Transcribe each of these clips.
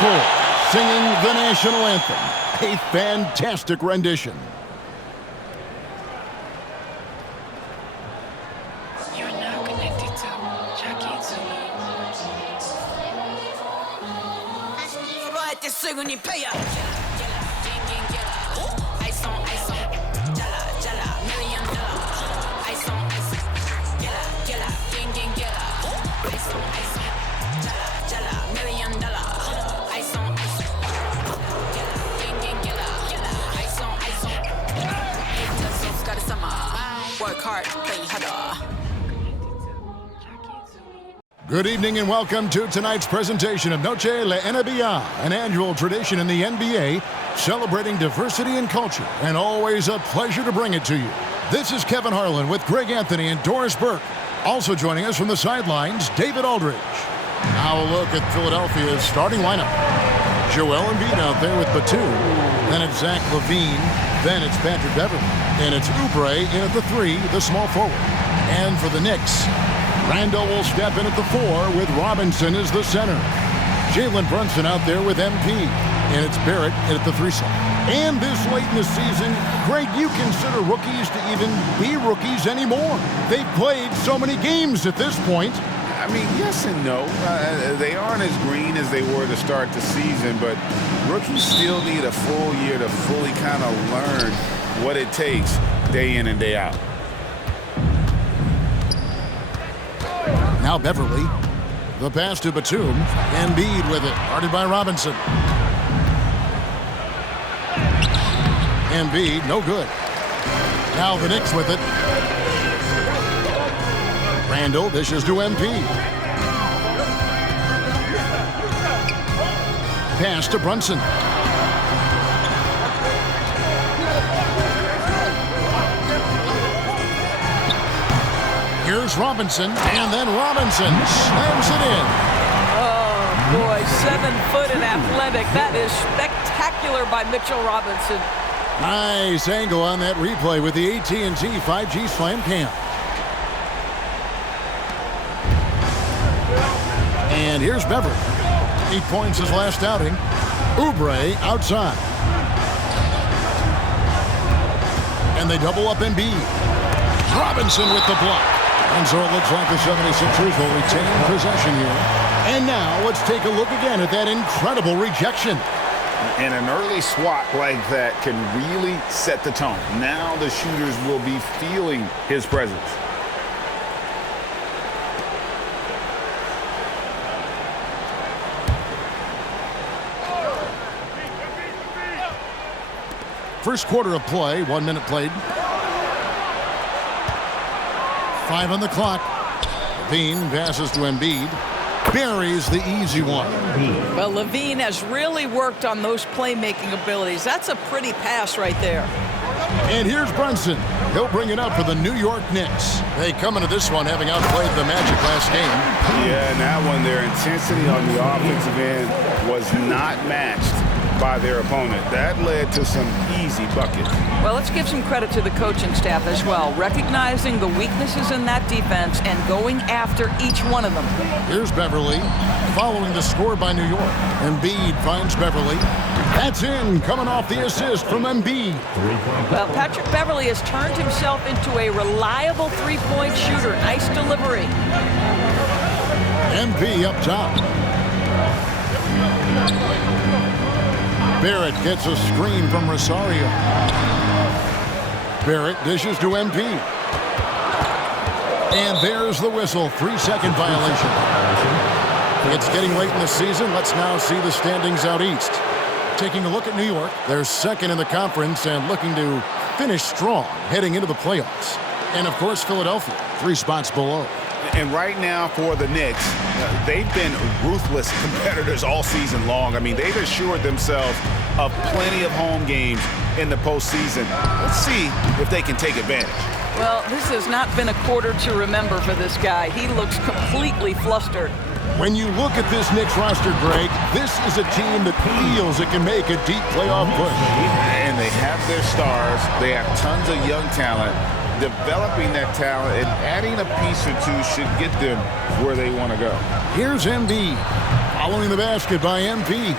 Cole singing the national anthem. A fantastic rendition. You're now connected to Jackie Zulu. Work hard, play harder. Good evening and welcome to tonight's presentation of Noche La NBA, an annual tradition in the NBA celebrating diversity and culture, and always a pleasure to bring it to you. This is Kevin Harlan with Greg Anthony and Doris Burke. Also joining us from the sidelines, David Aldridge. Now a look at Philadelphia's starting lineup. Joel Embiid out there with Batum. Then it's Zach LaVine. Then it's Patrick Beverley. And it's Oubre in at the 3, the small forward. And for the Knicks, Randall will step in at the 4 with Robinson as the center. Jalen Brunson out there with MP. And it's Barrett in at the 3 slot. And this late in the season, Greg, you consider rookies to even be rookies anymore. They've played so many games at this point. I mean, yes and no. They aren't as green as they were to start the season, but rookies still need a full year to fully kind of learn what it takes day in and day out. Now Beverley. The pass to Batum. Embiid with it. Guarded by Robinson. Embiid, no good. Now the Knicks with it. Randall dishes to MP. Pass to Brunson. Here's Robinson, and then Robinson slams it in. Oh, boy, 7 foot and athletic. That is spectacular by Mitchell Robinson. Nice angle on that replay with the AT&T 5G Slam Cam. And here's Beverley. 8 points his last outing. Oubre outside. And they double up Embiid. Robinson with the block. And so it looks like the 76ers will retain possession here. And now let's take a look again at that incredible rejection. And an early swat like that can really set the tone. Now the shooters will be feeling his presence. First quarter of play, 1 minute played. 5 on the clock. LaVine passes to Embiid. Buries the easy one. Well, LaVine has really worked on those playmaking abilities. That's a pretty pass right there. And here's Brunson. He'll bring it up for the New York Knicks. They come into this one having outplayed the Magic last game. Yeah, and that one, their intensity on the offensive end was not matched by their opponent. That led to some easy buckets. Well, let's give some credit to the coaching staff as well, recognizing the weaknesses in that defense and going after each one of them. Here's Beverley following the score by New York. Embiid finds Beverley. That's in, coming off the assist from Embiid. Well, Patrick Beverley has turned himself into a reliable three-point shooter. Nice delivery. MP up top. Barrett gets a screen from Rosario. Barrett dishes to MP. And there's the whistle. 3-second violation. It's getting late in the season. Let's now see the standings out east. Taking a look at New York, they're second in the conference and looking to finish strong heading into the playoffs. And, of course, Philadelphia, 3 spots below. And right now for the Knicks, they've been ruthless competitors all season long. I mean, they've assured themselves of plenty of home games in the postseason. Let's see if they can take advantage. Well, this has not been a quarter to remember for this guy. He looks completely flustered. When you look at this Knicks roster, Greg, this is a team that feels it can make a deep playoff push. And they have their stars. They have tons of young talent. Developing that talent and adding a piece or two should get them where they want to go. Here's Embiid. following the basket by MP.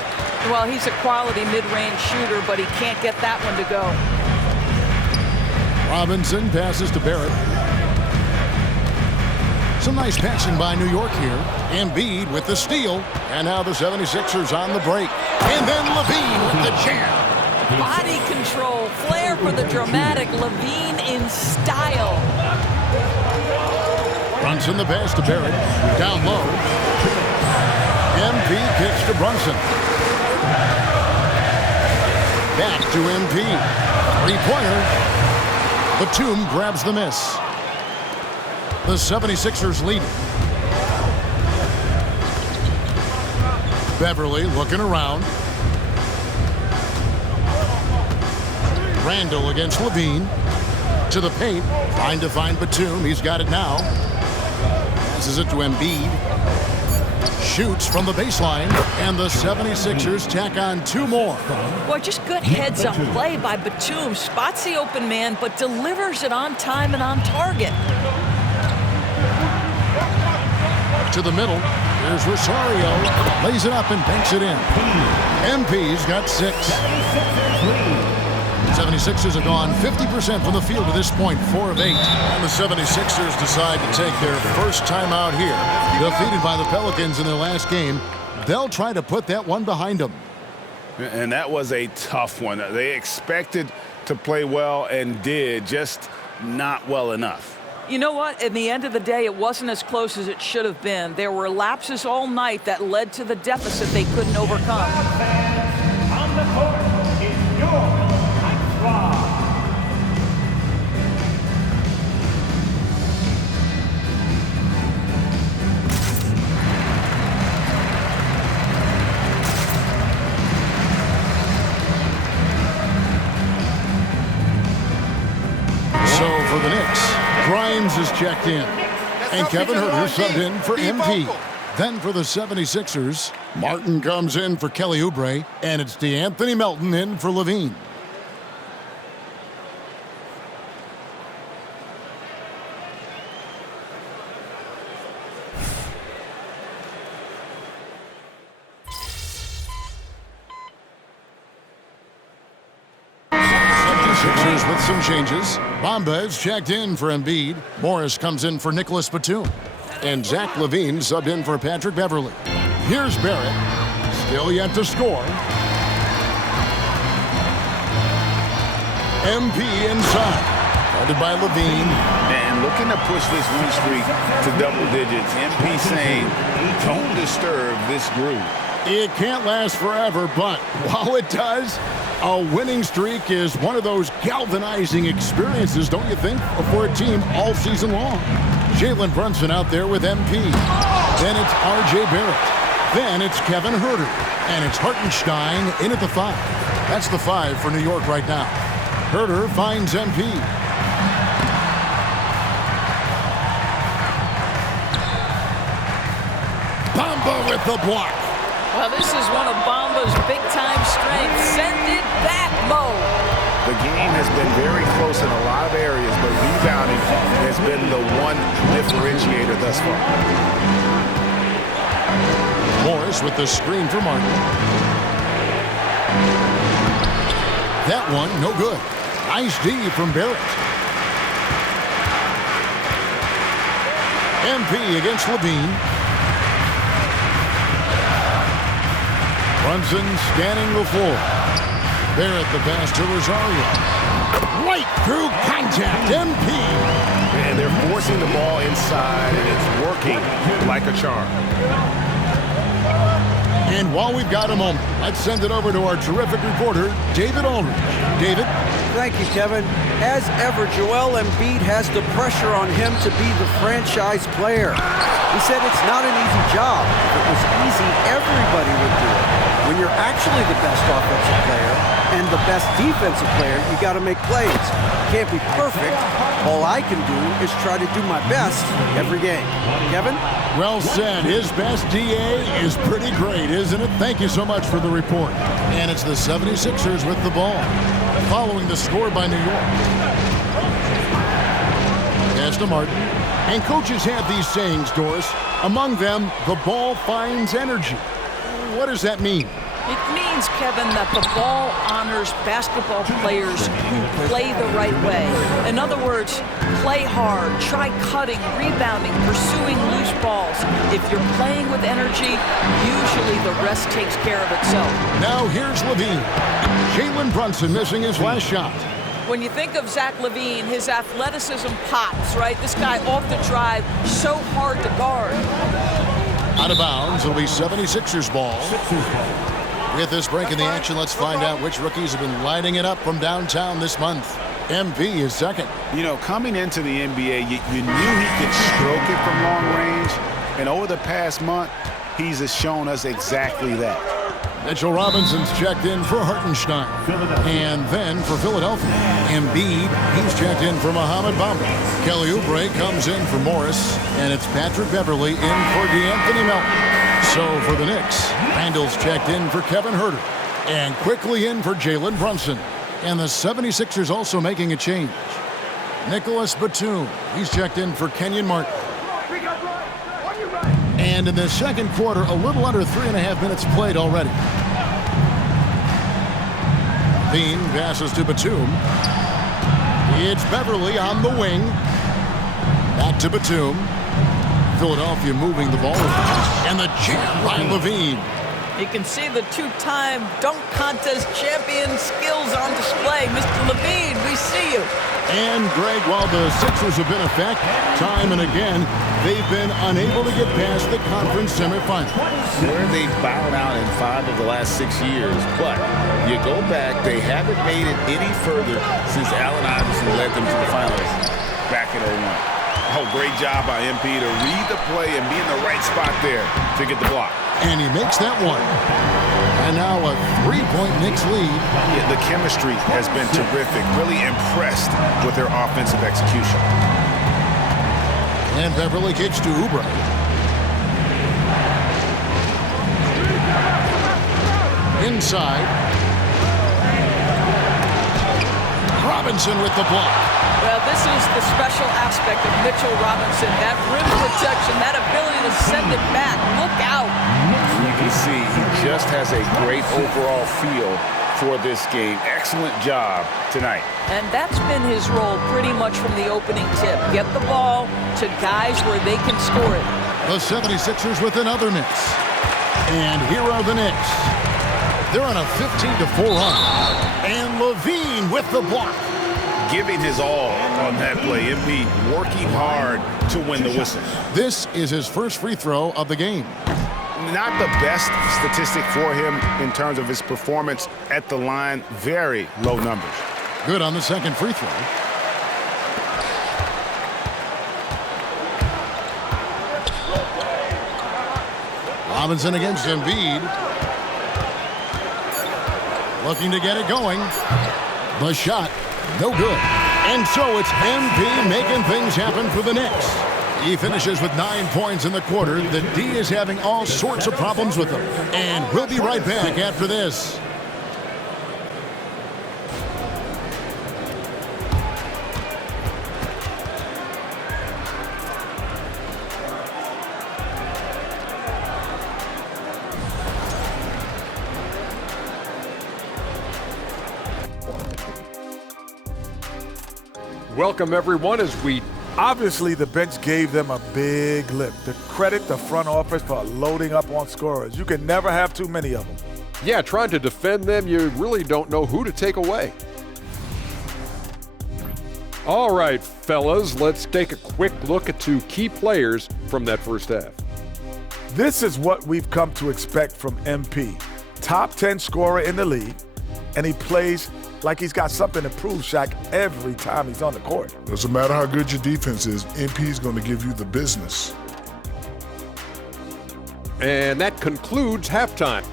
Well, he's a quality mid-range shooter, but he can't get that one to go. Robinson passes to Barrett. Some nice passing by New York here. Embiid with the steal. And now the 76ers on the break. And then LaVine with the jam. Body control, flair for the dramatic. LaVine in style. Brunson the pass to Barrett. Down low. MP kicks to Brunson. Back to MP. Three-pointer. Batum grabs the miss. The 76ers lead. Beverly looking around. Randall against LaVine. To the paint. Trying to find Batum. He's got it now. Passes it to Embiid. Shoots from the baseline. And the 76ers tack on two more. Boy, just good heads-up play by Batum. Spots the open man, but delivers it on time and on target. To the middle. Here's Rosario. Lays it up and banks it in. MP's got 6. 76ers have gone 50% from the field to this point, 4 of 8. And the 76ers decide to take their first time out here. Defeated by the Pelicans in their last game, they'll try to put that one behind them. And that was a tough one. They expected to play well and did, just not well enough. You know what? In the end of the day, it wasn't as close as it should have been. There were lapses all night that led to the deficit they couldn't overcome. On the court is your So for the Knicks, Grimes is checked in. And Kevin Huerter subbed in for MP. Then for the 76ers, Martin comes in for Kelly Oubre. And it's DeAnthony Melton in for LaVine. Sixers with some changes. Bamba is checked in for Embiid. Morris comes in for Nicholas Batum. And Zach LaVine subbed in for Patrick Beverly. Here's Barrett. Still yet to score. MP inside. Guarded by LaVine. And looking to push this win streak to double digits. MP saying, don't disturb this groove. It can't last forever, but while it does, a winning streak is one of those galvanizing experiences, don't you think, for a team all season long. Jalen Brunson out there with MP. Then it's R.J. Barrett. Then it's Kevin Huerter. And it's Hartenstein in at the 5. That's the 5 for New York right now. Huerter finds MP. Bamba with the block. Well, this is one of Bamba's big-time strengths. Send it back, Mo. The game has been very close in a lot of areas, but rebounding has been the one differentiator thus far. Morris with the screen for Martin. That one, no good. Nice D from Barrett. MP against LaVine. Brunson scanning the floor. Barrett the pass to Rosario. Right through contact. MP. And they're forcing the ball inside, and it's working like a charm. And while we've got a moment, let's send it over to our terrific reporter, David Aldridge. David? Thank you, Kevin. As ever, Joel Embiid has the pressure on him to be the franchise player. He said it's not an easy job. If it was easy, everybody would do it. When you're actually the best offensive player and the best defensive player, you got to make plays. Can't be perfect. All I can do is try to do my best every game. Kevin? Well said. His best DA is pretty great, isn't it? Thank you so much for the report. And it's the 76ers with the ball, following the score by New York. Pass to Martin. And coaches have these sayings, Doris. Among them, the ball finds energy. what does that mean? It means, Kevin, that the ball honors basketball players who play the right way. In other words, play hard, try cutting, rebounding, pursuing loose balls. If you're playing with energy, usually the rest takes care of itself. Now here's Levine. Jalen Brunson missing his last shot. When you think of Zach LaVine, his athleticism pops, right? This guy off the drive, so hard to guard. Out of bounds, it'll be 76ers ball. With this break in the action, let's find out which rookies have been lighting it up from downtown this month. MP is second. You know, coming into the NBA, you knew he could stroke it from long range, and over the past month, he's shown us exactly that. Mitchell Robinson's checked in for Hartenstein. And then for Philadelphia, Embiid, he's checked in for Mohamed Bamba. Kelly Oubre comes in for Morris, and it's Patrick Beverley in for DeAnthony Melton. So for the Knicks, Randall's checked in for Kevin Huerter, and quickly in for Jalen Brunson. And the 76ers also making a change. Nicholas Batum, he's checked in for Kenyon Martin. And in the second quarter, a little under 3.5 minutes played already. Bean passes to Batum. It's Beverley on the wing. Back to Batum. Philadelphia moving the ball. And the jam by Levine. You can see the two-time dunk contest champion skills on display. Mr. Levine, we see you. And, Greg, while the Sixers have been a fact, time and again, they've been unable to get past the conference semifinals. Where they bowed out in 5 of the last 6 years. But you go back, they haven't made it any further since Allen Iverson led them to the finals back in 01. Oh, great job by MP to read the play and be in the right spot there to get the block. And he makes that one. And now a 3-point Knicks lead. Yeah, the chemistry has been terrific. Really impressed with their offensive execution. And Beverley kicks to Oubre. Inside. Robinson with the block. Well, this is the special aspect of Mitchell Robinson. That rim protection, that ability to send it back. Look out. You can see he just has a great overall feel for this game. Excellent job tonight. And that's been his role pretty much from the opening tip. Get the ball to guys where they can score it. The 76ers with another miss. And here are the Knicks. They're on a 15-4 run. And Levine with the block. Giving his all on that play. MP working hard to win the whistle. This is his first free throw of the game. Not the best statistic for him in terms of his performance at the line. Very low numbers. Good on the second free throw. Robinson against Embiid. Looking to get it going. The shot, no good. And so it's MP making things happen for the Knicks. He finishes with 9 points in the quarter. The D is having all sorts of problems with him. And we'll be right back after this. Welcome, everyone, as we... Obviously, the bench gave them a big lift. To credit the front office for loading up on scorers. You can never have too many of them. Yeah, trying to defend them, you really don't know who to take away. All right, fellas, let's take a quick look at 2 key players from that first half. This is what we've come to expect from MP. Top 10 scorer in the league, and he plays like he's got something to prove, Shaq, every time he's on the court. Doesn't matter how good your defense is, MP is going to give you the business. And that concludes halftime.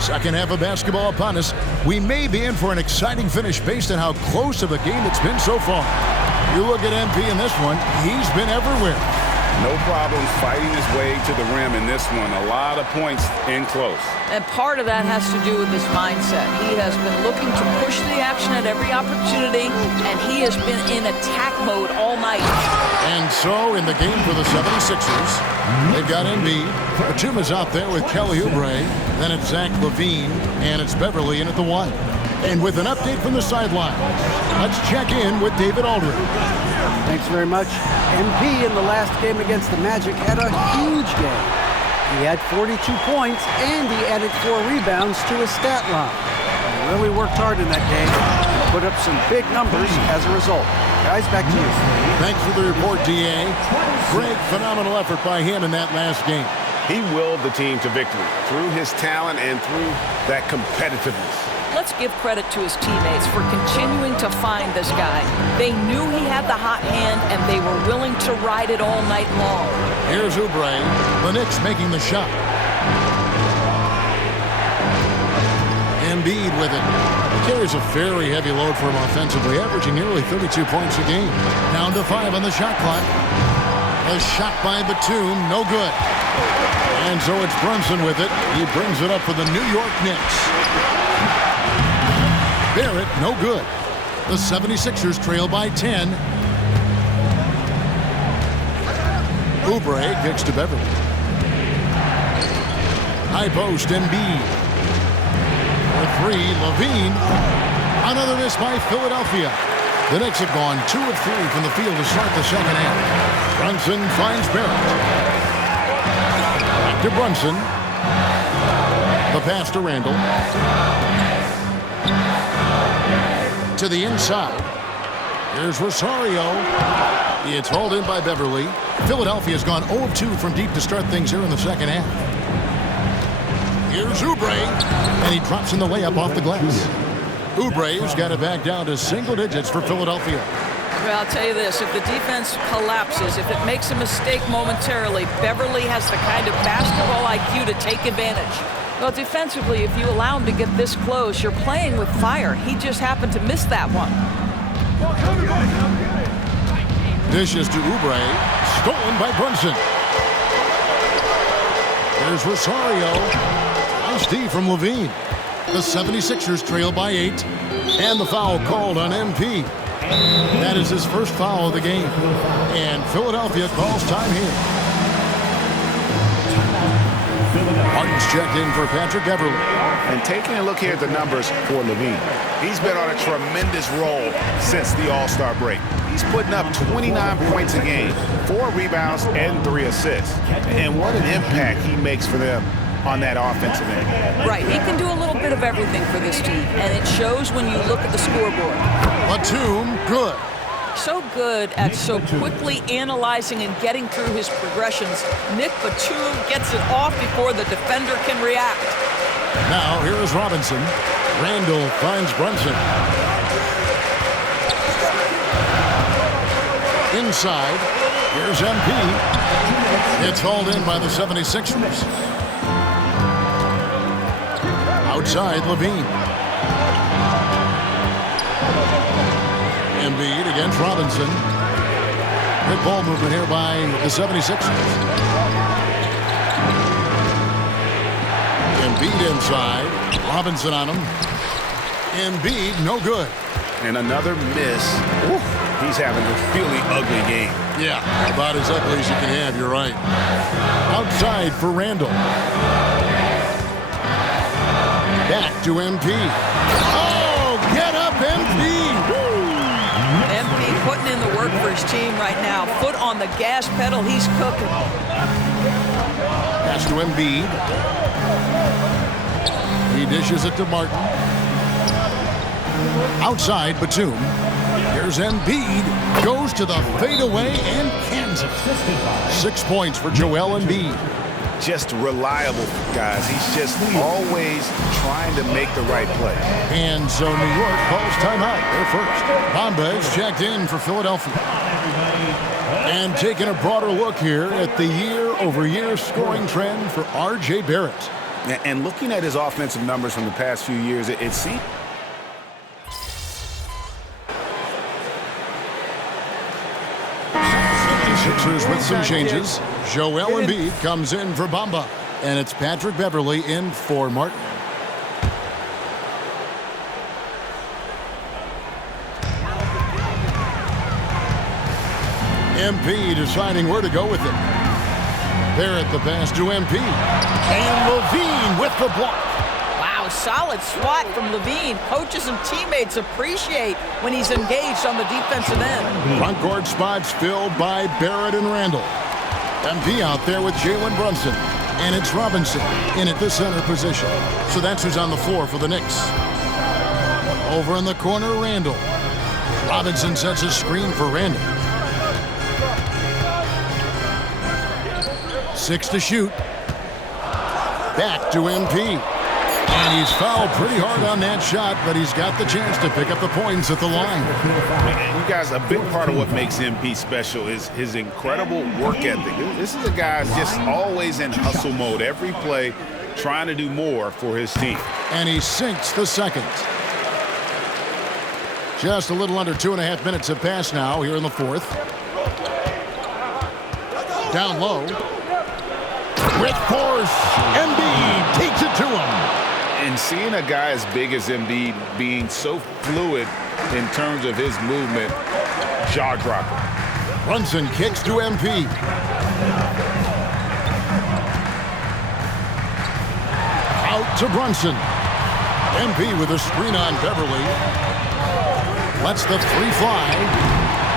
Second half of basketball upon us. We may be in for an exciting finish based on how close of a game it's been so far. You look at MP in this one, he's been everywhere. No problem fighting his way to the rim in this one. A lot of points in close. And part of that has to do with his mindset. He has been looking to push the action at every opportunity, and he has been in attack mode all night. And so in the game for the 76ers, they've got Embiid. Batum is out there with Kelly Oubre. Then it's Zach LaVine, and it's Beverly in at the 1. And with an update from the sideline, let's check in with David Aldridge. Thanks very much. MP in the last game against the Magic had a huge game. He had 42 points, and he added 4 rebounds to his stat line. He really worked hard in that game and put up some big numbers as a result. Guys, back to you. Thanks for the report, D.A. Great, phenomenal effort by him in that last game. He willed the team to victory through his talent and through that competitiveness. Let's give credit to his teammates for continuing to find this guy. They knew he had the hot hand, and they were willing to ride it all night long. Here's Oubre. The Knicks making the shot. Embiid with it. He carries a very heavy load for him offensively, averaging nearly 32 points a game. Down to 5 on the shot clock. A shot by Batum, no good. And so it's Brunson with it. He brings it up for the New York Knicks. Barrett, no good. The 76ers trail by 10. Oubre kicks to Beverly. High post, Embiid. For 3, LaVine. Another miss by Philadelphia. The Knicks have gone 2 of 3 from the field to start the second half. Brunson finds Barrett. Back to Brunson. The pass to Randall. To the inside. Here's Rosario. It's hauled in by Beverly. Philadelphia's gone 0 of 2 from deep to start things here in the second half. Here's Oubre, and he drops in the layup off the glass. Oubre's got it back down to single digits for Philadelphia. Well, I'll tell you this, if the defense collapses, if it makes a mistake momentarily, Beverly has the kind of basketball IQ to take advantage. Well, defensively, if you allow him to get this close, you're playing with fire. He just happened to miss that one. Dishes to Oubre, stolen by Brunson. There's Rosario. Nice D from LaVine. The 76ers trail by 8, and the foul called on MP. That is his first foul of the game, and Philadelphia calls time here. Martin's checked in for Patrick Beverly. And taking a look here at the numbers for LaVine, he's been on a tremendous roll since the All-Star break. He's putting up 29 points a game, 4 rebounds, and 3 assists. And what an impact he makes for them on that offensive end. Right, he can do a little bit of everything for this team, and it shows when you look at the scoreboard. Batum, good. So good at so quickly analyzing and getting through his progressions. Nick Batum gets it off before the defender can react. Now here is Robinson. Randall finds Brunson. Inside, here's MP. It's hauled in by the 76ers. Outside, LaVine. Embiid against Robinson. Good ball movement here by the 76ers. Embiid inside. Robinson on him. Embiid, no good. And another miss. Oof, he's having a really ugly game. Yeah, about as ugly as you can have, you're right. Outside for Randall. Back to MP. Oh, get up, MP! MP putting in the work for his team right now. Foot on the gas pedal, he's cooking. Pass to Embiid. He dishes it to Martin. Outside, Batum. Here's Embiid. Goes to the fadeaway and cans it. 6 points for Joel Embiid. Just reliable, guys. He's just always trying to make the right play. And so New York calls timeout. They're first. Bamba is checked in for Philadelphia. And taking a broader look here at the year-over-year scoring trend for R.J. Barrett. And looking at his offensive numbers from the past few years, it seems... 76ers with some changes. Joel Embiid comes in for Bamba. And it's Patrick Beverley in for Martin. MP deciding where to go with it. Barrett the pass to MP. And Levine with the block. Wow, solid swat from Levine. Coaches and teammates appreciate when he's engaged on the defensive end. Front court spots filled by Barrett and Randall. MP out there with Jalen Brunson. And it's Robinson in at the center position. So that's who's on the floor for the Knicks. Over in the corner, Randall. Robinson sets a screen for Randall. 6 to shoot. Back to MP. And he's fouled pretty hard on that shot, but he's got the chance to pick up the points at the line. You guys, a big part of what makes MP special is his incredible work ethic. This is a guy who's just always in hustle mode. Every play, trying to do more for his team. And he sinks the second. Just a little under 2.5 minutes have passed now here in the fourth. Down low. With force, Embiid takes it to him. And seeing a guy as big as Embiid being so fluid in terms of his movement, jaw-dropping. Brunson kicks to MP. Out to Brunson. MP with a screen on Beverley. Lets the three fly.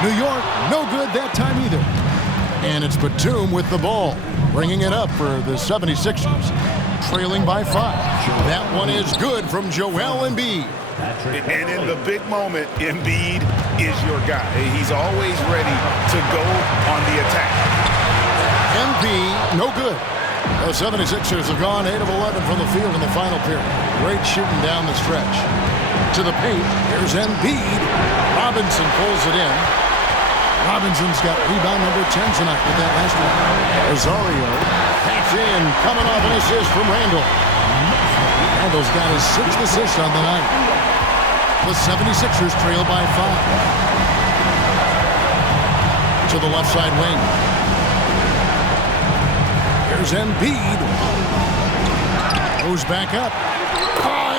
New York, no good that time either. And it's Batum with the ball, bringing it up for the 76ers, trailing by 5. That one is good from Joel Embiid. And in the big moment, Embiid is your guy. He's always ready to go on the attack. MP, no good. The 76ers have gone 8 of 11 from the field in the final period. Great shooting down the stretch. To the paint, here's Embiid. Robinson pulls it in. Robinson's got rebound number 10 tonight with that last one. Rosario backs in, coming off an assist from Randall. Randall's got his 6th assist on the night. The 76ers trail by 5. To the left side wing. Here's Embiid. Goes back up.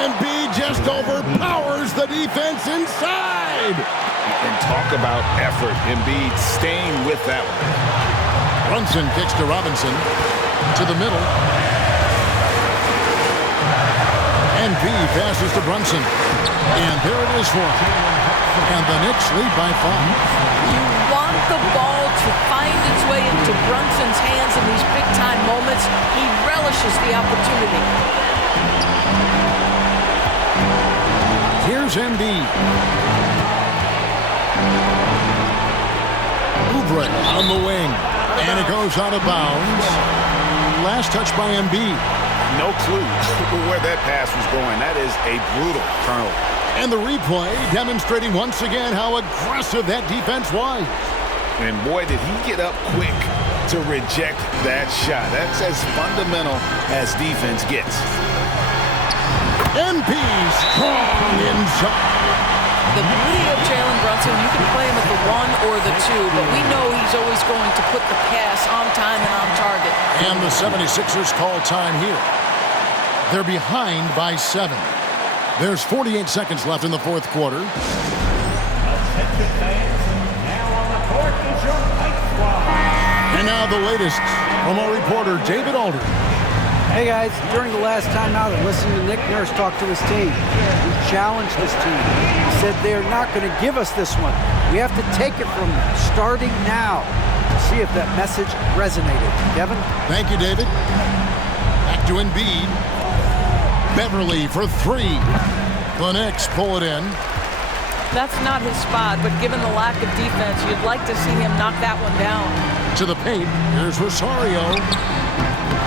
Embiid just overpowers the defense inside. And talk about effort. Embiid staying with that one. Brunson kicks to Robinson. To the middle. Embiid passes to Brunson. And there it is for him. And the Knicks lead by 5. You want the ball to find its way into Brunson's hands in these big-time moments. He relishes the opportunity. Here's Embiid. Oubre on the wing. And it goes out of bounds. Last touch by Embiid. No clue where that pass was going. That is a brutal turnover. And the replay demonstrating once again how aggressive that defense was. And boy, did he get up quick to reject that shot. That's as fundamental as defense gets. MP strong inside. The beauty of Jalen Brunson, you can play him at the 1 or the 2, but we know he's always going to put the pass on time and on target. And the 76ers call time here. They're behind by 7. There's 48 seconds left in the fourth quarter. And now the latest from our reporter, David Aldridge. Hey guys, during the last timeout, I listened to Nick Nurse talk to his team. He challenged his team. He said they're not going to give us this one. We have to take it from them, starting now. See if that message resonated. Kevin? Thank you, David. Back to Embiid. Beverley for 3. The Knicks pull it in. That's not his spot, but given the lack of defense, you'd like to see him knock that one down. To the paint. Here's Rosario.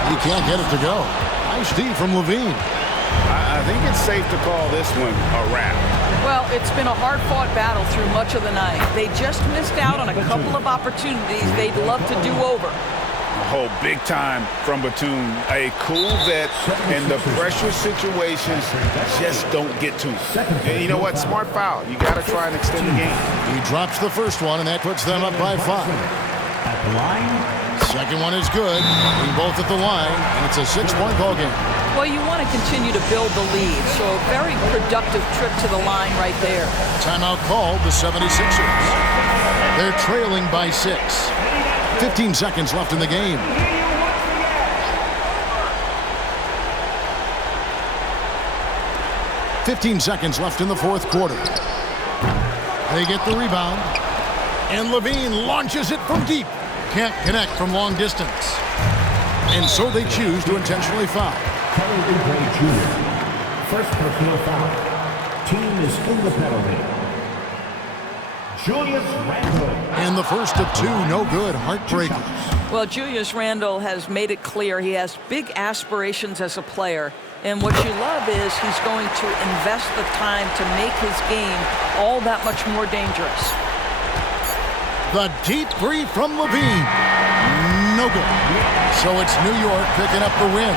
He can't get it to go. Nice D from Levine. I think it's safe to call this one a wrap. Well, it's been a hard-fought battle through much of the night. They just missed out on a couple of opportunities they'd love to do over. Oh, big time from Batum. A cool vet, and the pressure situations just don't get to him. And you know what? Smart foul. You got to try and extend the game. He drops the first one, and that puts them up by 5. At the line. Second one is good. Being both at the line, and it's a 6-point ball game. Well, you want to continue to build the lead, so a very productive trip to the line right there. Timeout called the 76ers. They're trailing by 6. 15 seconds left in the game. "15 seconds left in the fourth quarter. They get the rebound, and Levine launches it from deep. Can't connect from long distance. And so they choose to intentionally foul. Kelly Oubre Jr. First personal foul. Team is in the penalty. Julius Randle. And the first of 2, no good, heartbreakers. Well, Julius Randle has made it clear he has big aspirations as a player. And what you love is he's going to invest the time to make his game all that much more dangerous. The deep three from Levine. No good. So it's New York picking up the win.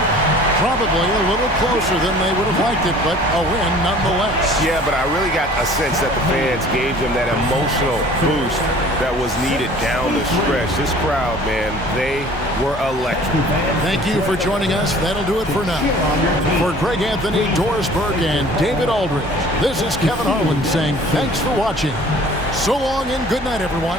Probably a little closer than they would have liked it, but a win nonetheless. Yeah, but I really got a sense that the fans gave them that emotional boost that was needed down the stretch. This crowd, man, they were electric. Thank you for joining us. That'll do it for now. For Greg Anthony, Doris Burke, and David Aldridge, this is Kevin Harlan saying thanks for watching. So long and good night, everyone.